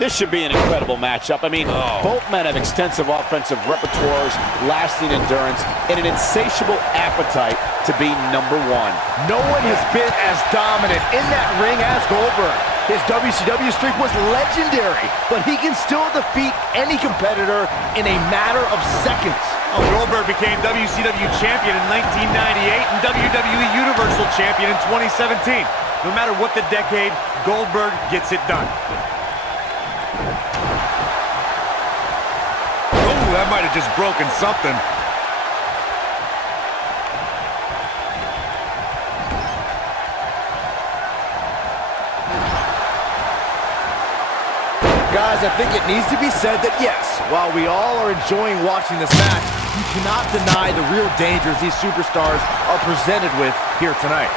This should be an incredible matchup. I mean, both men have extensive offensive repertoires, lasting endurance, and an insatiable appetite to be number one. No one has been as dominant in that ring as Goldberg. His WCW streak was legendary, but he can still defeat any competitor in a matter of seconds. Goldberg became WCW champion in 1998 and WWE Universal champion in 2017. No matter what the decade, Goldberg gets it done. Oh, that might have just broken something. Guys, I think it needs to be said that yes, while we all are enjoying watching this match, you cannot deny the real dangers these superstars are presented with here tonight.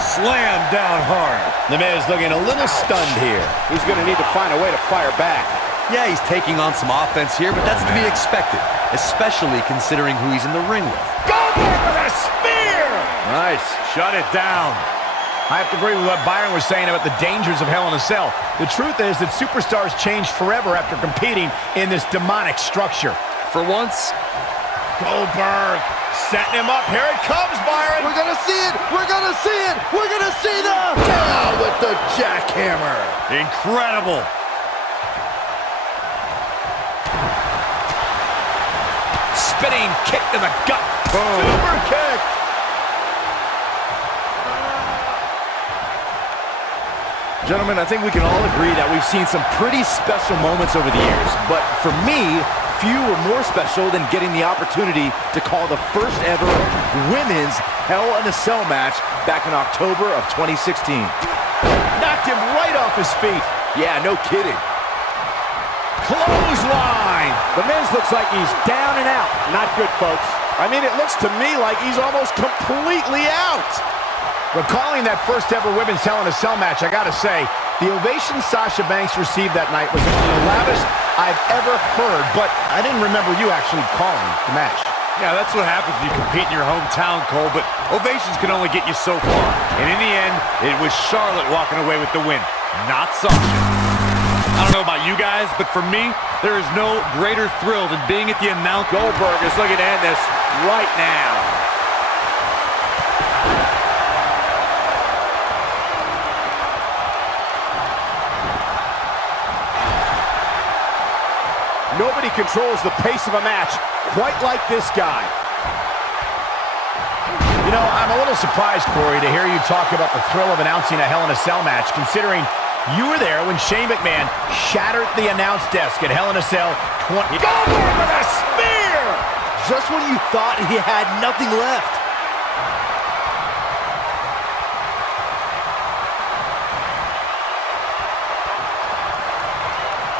Slam down hard. The Miz looking a little stunned here. He's going to need to find a way to fire back. Yeah, he's taking on some offense here, but that's to be expected, especially considering who he's in the ring with. Goldberg with a spear! Nice. Shut it down. I have to agree with what Byron was saying about the dangers of Hell in a Cell. The truth is that superstars change forever after competing in this demonic structure. For once, Goldberg setting him up. Here it comes, Byron. We're gonna see it. We're gonna see it. We're gonna see the down with the jackhammer. Incredible. Spinning kick to the gut. Boom. Super kick. Gentlemen, I think we can all agree that we've seen some pretty special moments over the years. But for me, few were more special than getting the opportunity to call the first ever women's Hell in a Cell match back in October of 2016. Knocked him right off his feet. Yeah, no kidding. Clothesline. The Miz looks like he's down and out. Not good, folks. I mean, it looks to me like he's almost completely out. Recalling that first ever women's Hell in a Cell match, I gotta say, the ovation Sasha Banks received that night was one of the loudest I've ever heard, but I didn't remember you actually calling the match. Yeah, that's what happens when you compete in your hometown, Cole, but ovations can only get you so far. And in the end, it was Charlotte walking away with the win, not Sasha. I don't know about you guys, but for me, there is no greater thrill than being at the announce. Goldberg is looking to end this right now. Nobody controls the pace of a match quite like this guy. You know, I'm a little surprised, Corey, to hear you talk about the thrill of announcing a Hell in a Cell match, considering you were there when Shane McMahon shattered the announce desk at Hell in a Cell 20... Goldberg with a spear! Just when you thought he had nothing left.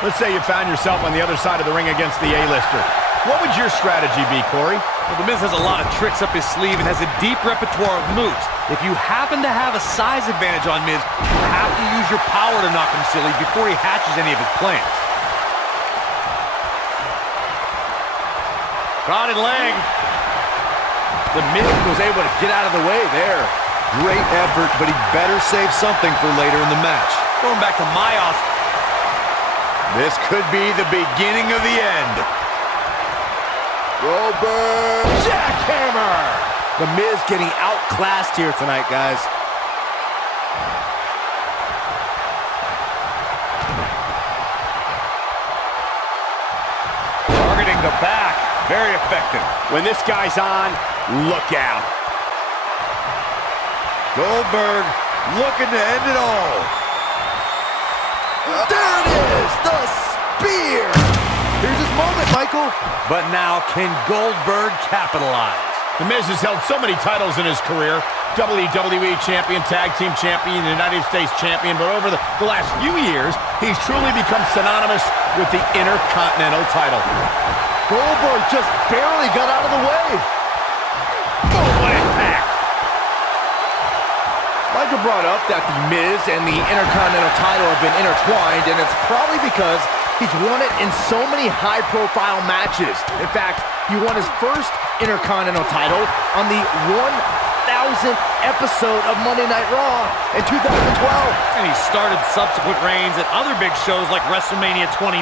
Let's say you found yourself on the other side of the ring against the A-lister. What would your strategy be, Corey? Well, The Miz has a lot of tricks up his sleeve and has a deep repertoire of moves. If you happen to have a size advantage on Miz, you have to use your power to knock him silly before he hatches any of his plans. Prodded leg. The Miz was able to get out of the way there. great effort, but he better save something for later in the match. Going back to Myos. This could be the beginning of the end. Goldberg jackhammer. The Miz getting outclassed here tonight, guys. Targeting the back. Very effective. When this guy's on, look out. Goldberg looking to end it all. There it is, the spear. Here's his moment, Michael. But now, can Goldberg capitalize? The Miz has held so many titles in his career. WWE Champion, Tag Team Champion, United States Champion. But over the last few years, he's truly become synonymous with the Intercontinental title. Goldberg just barely got out of the way. Oh, what impact! Michael brought up that the Miz and the Intercontinental title have been intertwined, and it's probably because he's won it in so many high-profile matches. In fact, he won his first Intercontinental title on the 1,000 1000th episode of Monday Night Raw in 2012. And he started subsequent reigns at other big shows like WrestleMania 29,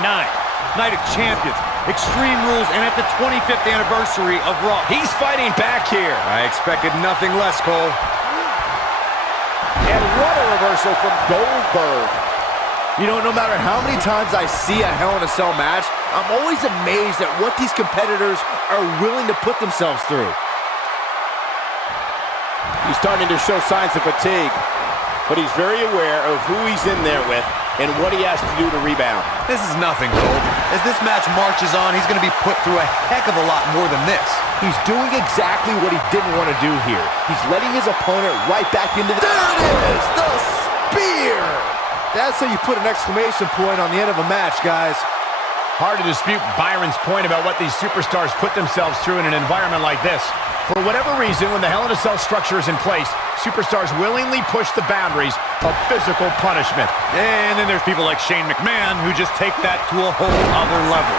Night of Champions, Extreme Rules, and at the 25th anniversary of Raw. He's fighting back here. I expected nothing less, Cole. And what a reversal from Goldberg. You know, no matter how many times I see a Hell in a Cell match, I'm always amazed at what these competitors are willing to put themselves through. He's starting to show signs of fatigue, but he's very aware of who he's in there with and what he has to do to rebound. This is nothing, Cole. As this match marches on, he's going to be put through a heck of a lot more than this. He's doing exactly what he didn't want to do here. He's letting his opponent right back into the... There it is! The spear! That's how you put an exclamation point on the end of a match, guys. Hard to dispute Byron's point about what these superstars put themselves through in an environment like this. For whatever reason, when the Hell in a Cell structure is in place, superstars willingly push the boundaries of physical punishment. And then there's people like Shane McMahon who just take that to a whole other level.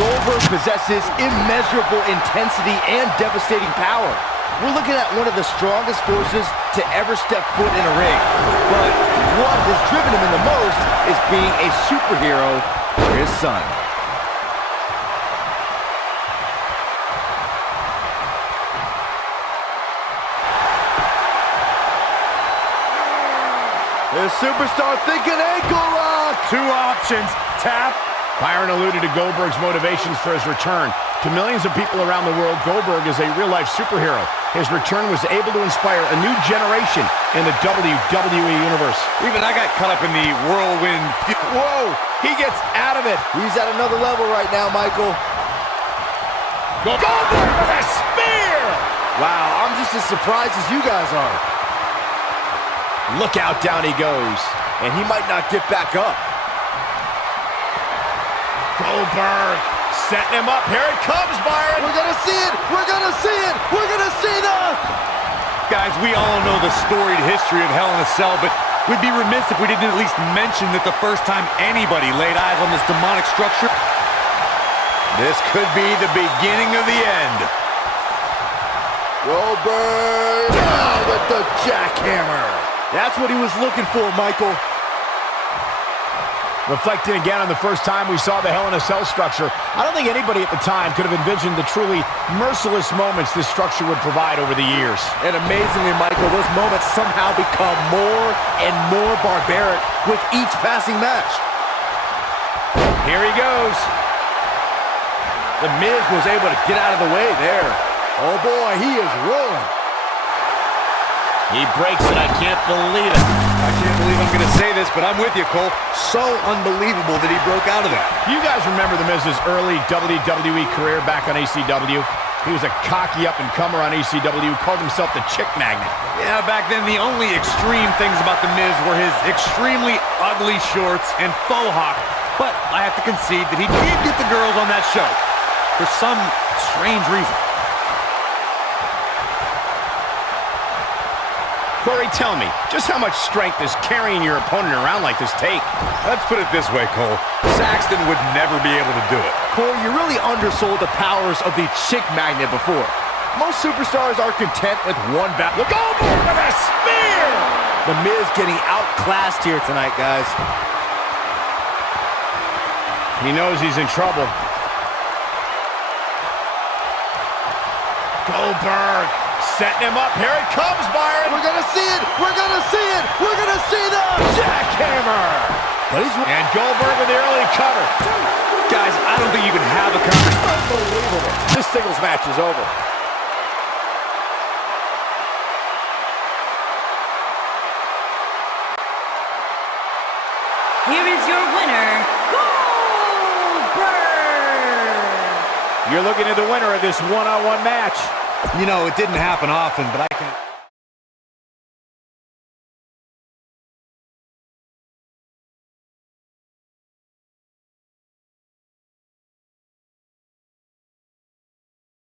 Goldberg possesses immeasurable intensity and devastating power. We're looking at one of the strongest forces to ever step foot in a ring. But what has driven him in the most is being a superhero for his son. The superstar thinking ankle lock. Two options, tap. Byron alluded to Goldberg's motivations for his return. To millions of people around the world, Goldberg is a real-life superhero. His return was able to inspire a new generation in the WWE Universe. Even I got caught up in the whirlwind. Whoa, he gets out of it. He's at another level right now, Michael. Goldberg with a spear! Wow, I'm just as surprised as you guys are. Look out, down he goes. And he might not get back up. Goldberg setting him up. Here it comes, Byron. We're gonna see it. We're gonna see it. We're gonna see the... Guys, we all know the storied history of Hell in a Cell, but we'd be remiss if we didn't at least mention that the first time anybody laid eyes on this demonic structure, this could be the beginning of the end. Goldberg down with the jackhammer. That's what he was looking for, Michael. Reflecting again on the first time we saw the Hell in a Cell structure, I don't think anybody at the time could have envisioned the truly merciless moments this structure would provide over the years. And amazingly, Michael, those moments somehow become more and more barbaric with each passing match. Here he goes. The Miz was able to get out of the way there. Oh boy, he is rolling. He breaks it. I can't believe it. I can't believe I'm going to say this, but I'm with you, Cole. So unbelievable that he broke out of that. You guys remember the Miz's early WWE career back on ACW? He was a cocky up-and-comer on ACW, called himself the Chick Magnet. Yeah, back then the only extreme things about The Miz were his extremely ugly shorts and faux hawk. But I have to concede that he did get the girls on that show for some strange reason. Corey, tell me, just how much strength does carrying your opponent around like this take? Let's put it this way, Cole. Saxton would never be able to do it. Corey, you really undersold the powers of the Chick Magnet before. Most superstars are content with one value. Look over with a spear! The Miz getting outclassed here tonight, guys. He knows he's in trouble. Goldberg setting him up. Here it comes, Byron. We're gonna see it. We're gonna see it. We're gonna see the jackhammer. And Goldberg with the early cover. Guys, I don't think you can have a conversation. Unbelievable. This singles match is over. Here is your winner, Goldberg! You're looking at the winner of this one-on-one match. You know, it didn't happen often, but I can...